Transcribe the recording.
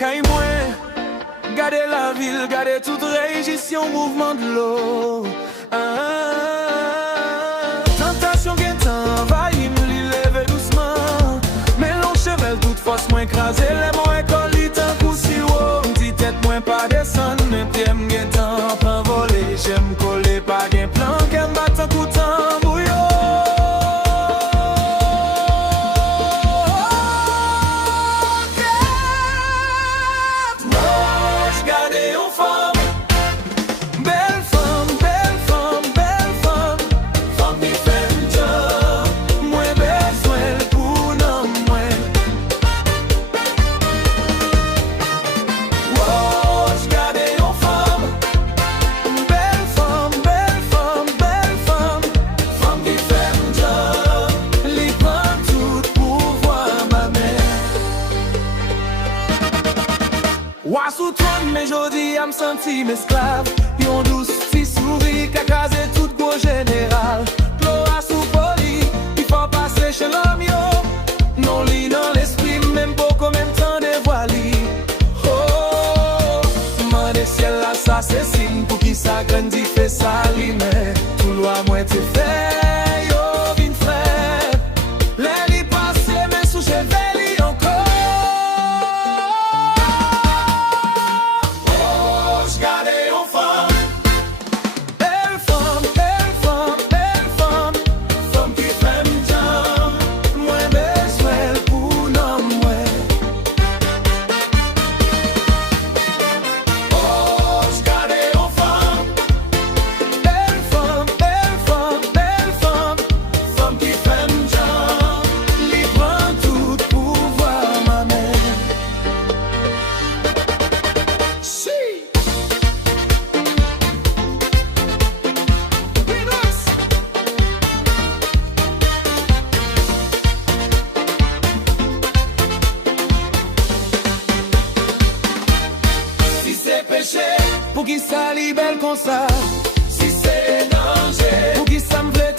kay mwen, gade la vil, gade tout rejisyon mouvment de l'eau. Tentasyon gen tan envahi m li leve douceman, men lon chevel tout fos mwen krasé, le mwen koli tan kou si wo. Mti tet mwen pa desan, men piem gen tan pan vole, jem kole pa gen plan, ken batan koutan bouyo. Sous trône, mais jodi am senti m'esclave. Yon douce fi souris, kakaze tout gros général. Gloire sous poli, il faut passer chez l'homme yo. Non lit dans l'esprit, même beaucoup, même temps dévoilé. Oh, man des ciel assassin, pour qui ça grandit fait ça li, mais tout loi moi te fait, yo vin frère. Les li passé, mais sous cheveli encore. Pour qui ça li belle comme ça, si c'est danger, pour qui ça me plaît.